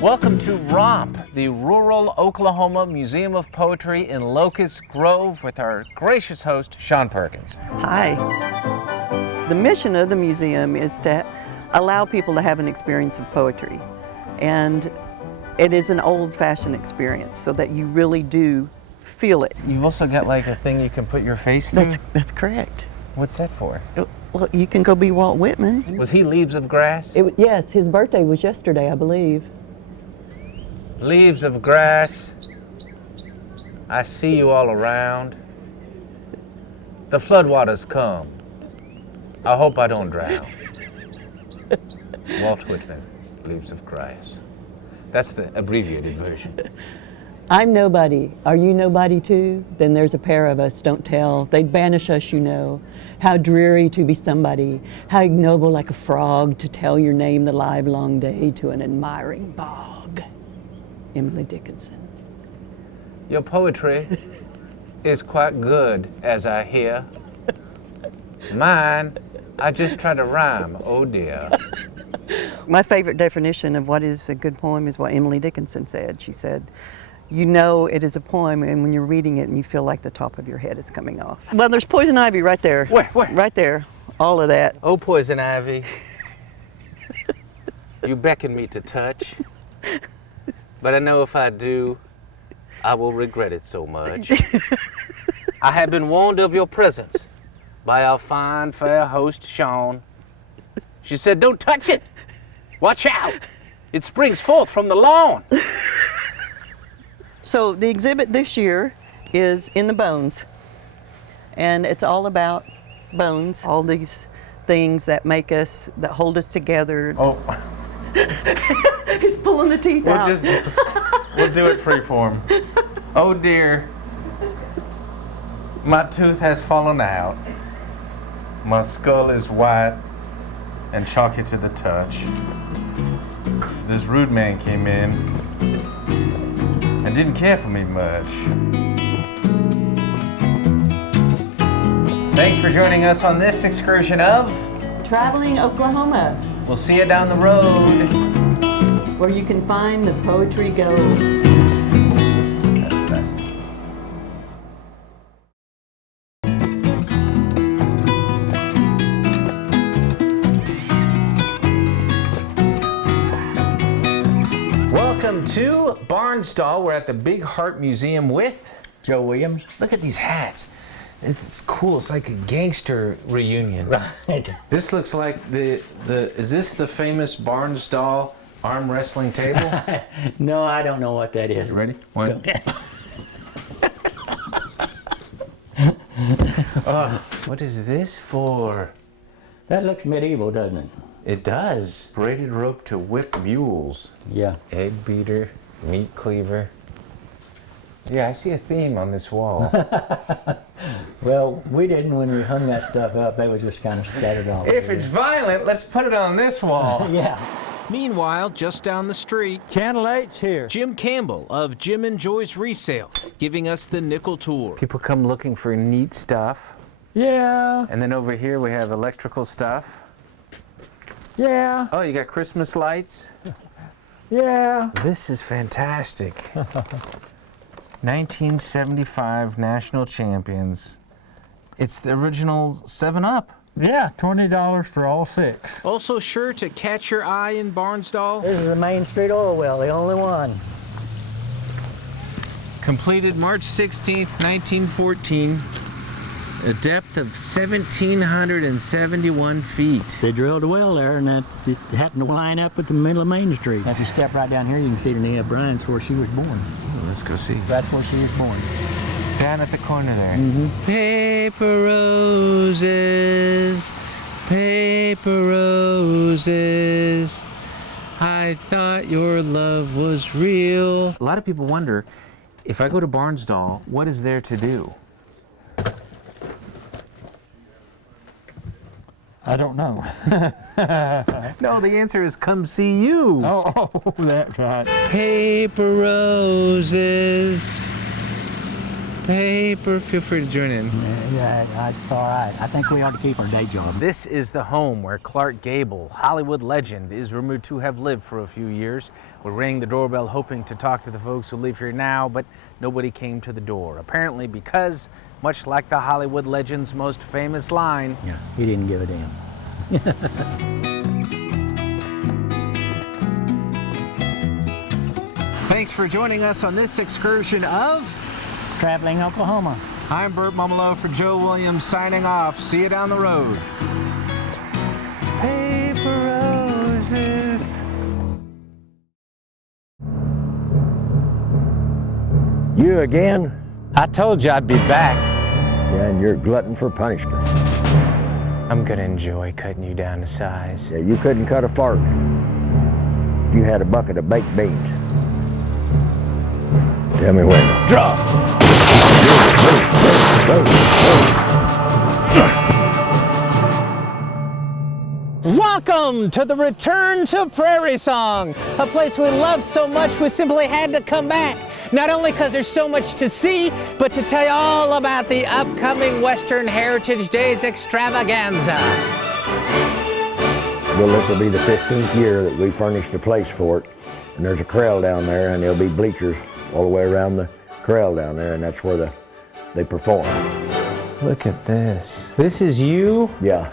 Welcome to ROMP, the Rural Oklahoma Museum of Poetry in Locust Grove, with our gracious host, Sean Perkins. Hi. The mission of the museum is to allow people to have an experience of poetry. And it is an old-fashioned experience so that you really do feel it. You've also got like a thing you can put your face through? That's correct. What's that for? Well, you can go be Walt Whitman. Was he Leaves of Grass? Yes, his birthday was yesterday, I believe. Leaves of grass, I see you all around. The floodwaters come. I hope I don't drown. Walt Whitman, Leaves of Grass. That's the abbreviated version. I'm nobody. Are you nobody too? Then there's a pair of us, don't tell. They'd banish us, you know. How dreary to be somebody. How ignoble like a frog to tell your name the livelong day to an admiring bog. Emily Dickinson. Your poetry is quite good, as I hear. Mine, I just try to rhyme, oh dear. My favorite definition of what is a good poem is what Emily Dickinson said. She said, you know it is a poem, and when you're reading it and you feel like the top of your head is coming off. Well, there's poison ivy right there. Where? Right there, all of that. Oh, poison ivy, you beckon me to touch, but I know if I do, I will regret it so much. I have been warned of your presence by our fine, fair host, Sean. She said, don't touch it. Watch out. It springs forth from the lawn. So the exhibit this year is In the Bones, and it's all about bones, all these things that make us, that hold us together. Oh. He's pulling the teeth out. We'll do it freeform. Oh dear, my tooth has fallen out. My skull is white and chalky to the touch. This rude man came in and didn't care for me much. Thanks for joining us on this excursion of Traveling Oklahoma, We'll see you down the road, where you can find the poetry gold. That's the best. Welcome to Barnsdall. We're at the Big Heart Museum with Joe Williams. Look at these hats. It's cool. It's like a gangster reunion. Right. This looks like is this the famous Barnsdall arm wrestling table? No, I don't know what that is. You ready? One. What is this for? That looks medieval, doesn't it? It does. Braided rope to whip mules. Yeah. Egg beater, meat cleaver. Yeah, I see a theme on this wall. Well, we didn't when we hung that stuff up. They were just kind of scattered off. If it's violent, let's put it on this wall. Yeah. Meanwhile, just down the street, Channel 8's here. Jim Campbell of Jim Enjoys Resale, giving us the nickel tour. People come looking for neat stuff. Yeah, And then over here we have electrical stuff. yeah, Oh, you got Christmas lights? yeah. This is fantastic. 1975 national champions. It's the original 7-Up. Yeah, $20 for all 6. Also sure to catch your eye in Barnsdall, This is the Main Street oil well, the only one. Completed March 16th, 1914. A depth of 1,771 feet. They drilled a well there, and it happened to line up with the middle of Main Street. If you step right down here, you can see the Nia Bryant's where she was born. Oh, let's go see. That's where she was born. Down at the corner there. Mm-hmm. Paper roses, paper roses. I thought your love was real. A lot of people wonder, if I go to Barnsdall, what is there to do? I don't know. No, the answer is come see you. Oh, that's right. Paper roses. Paper, feel free to join in. Yeah, that's all right. I think we ought to keep our day job. This is the home where Clark Gable, Hollywood legend, is rumored to have lived for a few years. We rang the doorbell hoping to talk to the folks who live here now, but nobody came to the door. Apparently because, much like the Hollywood legend's most famous line, Yeah, he didn't give a damn. Thanks for joining us on this excursion of Traveling Oklahoma. I'm Burt Mumolo for Joe Williams signing off. See you down the road. Paper roses. You again? I told you I'd be back. Yeah, and you're a glutton for punishment. I'm gonna enjoy cutting you down to size. Yeah, you couldn't cut a fart if you had a bucket of baked beans. Tell me when. Drop! Welcome to the return to Prairie Song, a place we love so much we simply had to come back. Not only because there's so much to see, but to tell you all about the upcoming Western Heritage Days extravaganza. Well, this will be the 15th year that we furnished a place for it. And there's a corral down there, and there'll be bleachers all the way around the corral down there, and that's where they perform. Look at this. This is you? Yeah.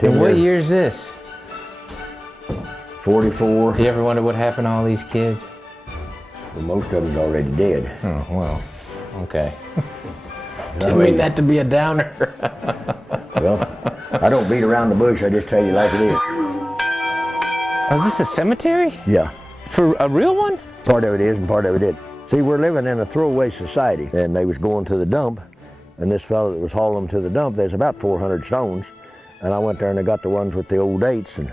And what year is this? 44. You ever wonder what happened to all these kids? Well, most of them's already dead. Oh, well, okay. Didn't mean that to be a downer. Well, I don't beat around the bush, I just tell you like it is. Oh, is this a cemetery? Yeah. For a real one? Part of it is and part of it isn't. See, we're living in a throwaway society, and they was going to the dump, and this fellow that was hauling them to the dump, there's about 400 stones, and I went there and I got the ones with the old dates and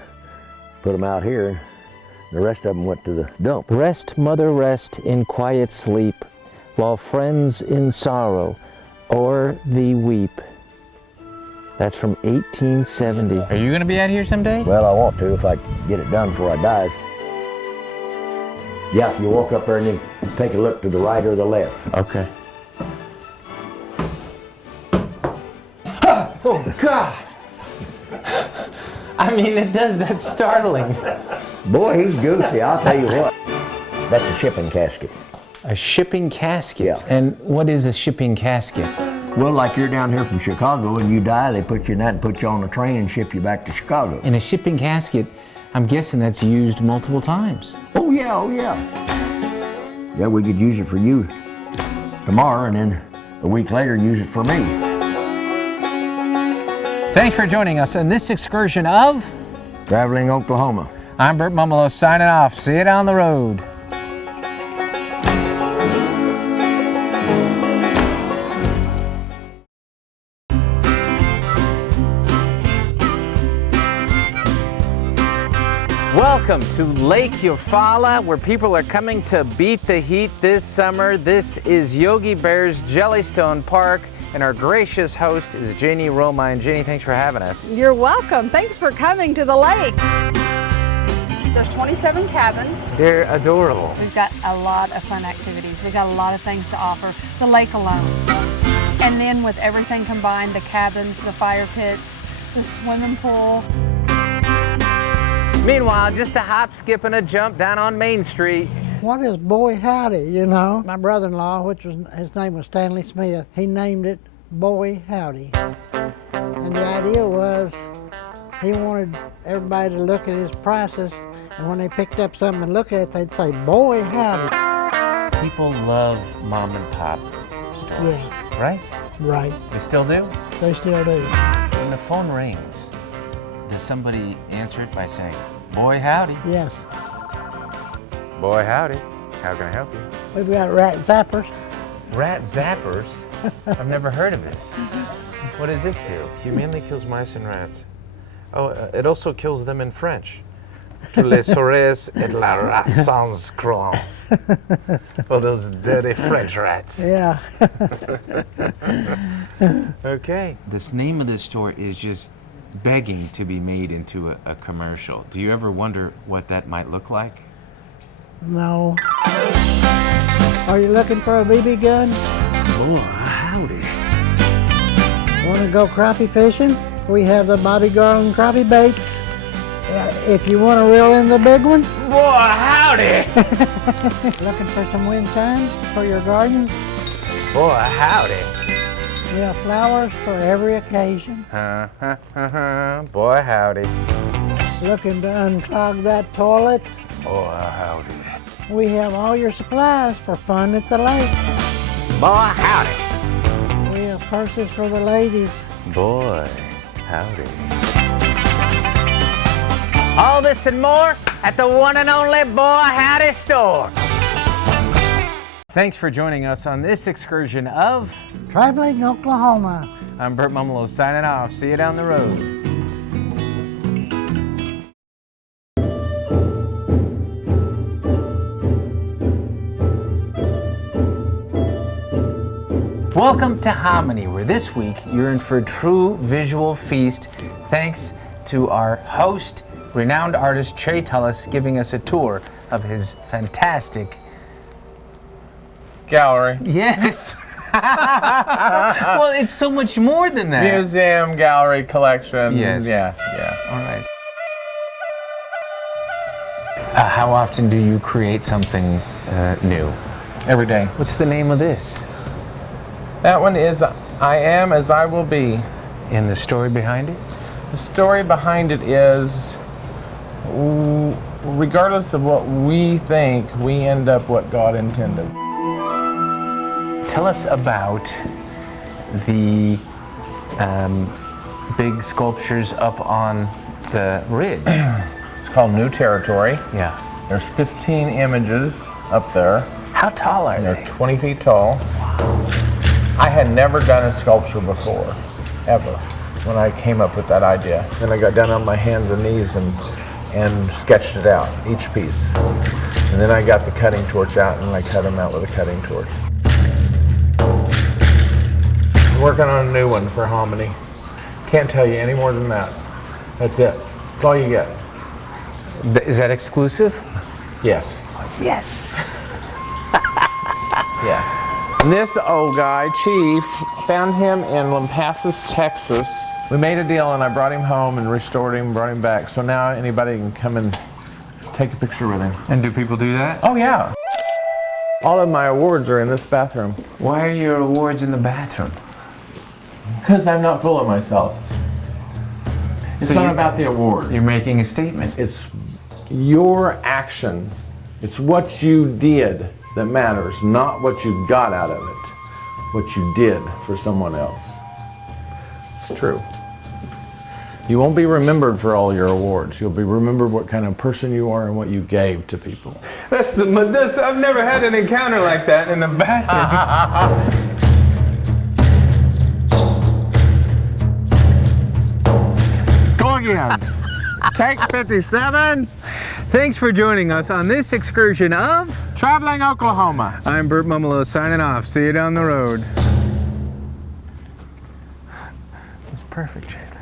put them out here, and the rest of them went to the dump. Rest, mother, rest in quiet sleep, while friends in sorrow o'er thee weep. That's from 1870. Are you gonna be out here someday? Well, I want to if I get it done before I die. Yeah, you walk up there and you take a look to the right or the left. Okay. Oh, God! I mean, that's startling. Boy, he's goosey, I'll tell you what. That's a shipping casket. A shipping casket? Yeah. And what is a shipping casket? Well, like you're down here from Chicago and you die, they put you in that and put you on a train and ship you back to Chicago. In a shipping casket, I'm guessing that's used multiple times. Oh yeah, oh yeah. Yeah, we could use it for you tomorrow and then a week later use it for me. Thanks for joining us on this excursion of Traveling Oklahoma. I'm Burt Mumolo signing off. See you down the road. Welcome to Lake Eufaula, where people are coming to beat the heat this summer. This is Yogi Bear's Jellystone Park, and our gracious host is Janie Roma. And Janie, thanks for having us. You're welcome. Thanks for coming to the lake. There's 27 cabins. They're adorable. We've got a lot of fun activities. We've got a lot of things to offer. The lake alone. And then with everything combined, the cabins, the fire pits, the swimming pool. Meanwhile, just a hop, skip, and a jump down on Main Street. What is Boy Howdy, you know? My brother-in-law, his name was Stanley Smith, he named it Boy Howdy. And the idea was he wanted everybody to look at his prices, and when they picked up something and look at it, they'd say, Boy Howdy. People love mom and pop stores, Yeah. right? Right, They still do? they still do. When the phone rings, does somebody answer it by saying, Boy Howdy? Yes. Boy Howdy, how can I help you? We've got rat zappers. Rat zappers? I've never heard of this. What does this do? Humanely kills mice and rats. Oh, it also kills them in French. Tous les souris et la rat sans crans. Oh, those dirty French rats. Yeah. Okay. This name of this store is just begging to be made into a commercial. Do you ever wonder what that might look like? No. Are you looking for a BB gun? Boy, howdy. Want to go crappie fishing? We have the Bobby Garland crappie baits. If you want to reel in the big one. Boy, howdy! Looking for some wind chimes for your garden? Boy, howdy. We have flowers for every occasion. Boy, howdy. Looking to unclog that toilet? Boy, howdy. We have all your supplies for fun at the lake. Boy, howdy. We have purses for the ladies. Boy, howdy. All this and more at the one and only Boy Howdy store. Thanks for joining us on this excursion of Traveling Oklahoma. I'm Burt Mumolo signing off. See you down the road. Welcome to Hominy, where this week you're in for a true visual feast thanks to our host, renowned artist Che Tullis, giving us a tour of his fantastic gallery. Yes. Well, it's so much more than that. Museum, gallery, collection. Yes. Yeah. All right. How often do you create something new? Every day. What's the name of this? That one is I Am As I Will Be. And the story behind it? The story behind it is, regardless of what we think, we end up what God intended. Tell us about the big sculptures up on the ridge. It's called New Territory. Yeah. There's 15 images up there. How tall are They're they? 20 feet tall. I had never done a sculpture before, ever, when I came up with that idea. Then I got down on my hands and knees and sketched it out, each piece. And then I got the cutting torch out and I cut them out with a cutting torch. I'm working on a new one for Hominy. Can't tell you any more than that. That's it. That's all you get. Is that exclusive? Yes. Yes. Yeah. This old guy, Chief, found him in Lampasas, Texas. We made a deal and I brought him home and restored him, brought him back. So now anybody can come and take a picture with him. And do people do that? Oh yeah. All of my awards are in this bathroom. Why are your awards in the bathroom? Because I'm not full of myself. It's not about the award. You're making a statement. It's your action. It's what you did that matters, not what you got out of it. What you did for someone else. It's true. You won't be remembered for all your awards. You'll be remembered what kind of person you are and what you gave to people. I've never had an encounter like that in the bathroom. Go again. Take 57. Thanks for joining us on this excursion of Traveling Oklahoma. I'm Burt Mumolo signing off. See you down the road. That's perfect, Chad.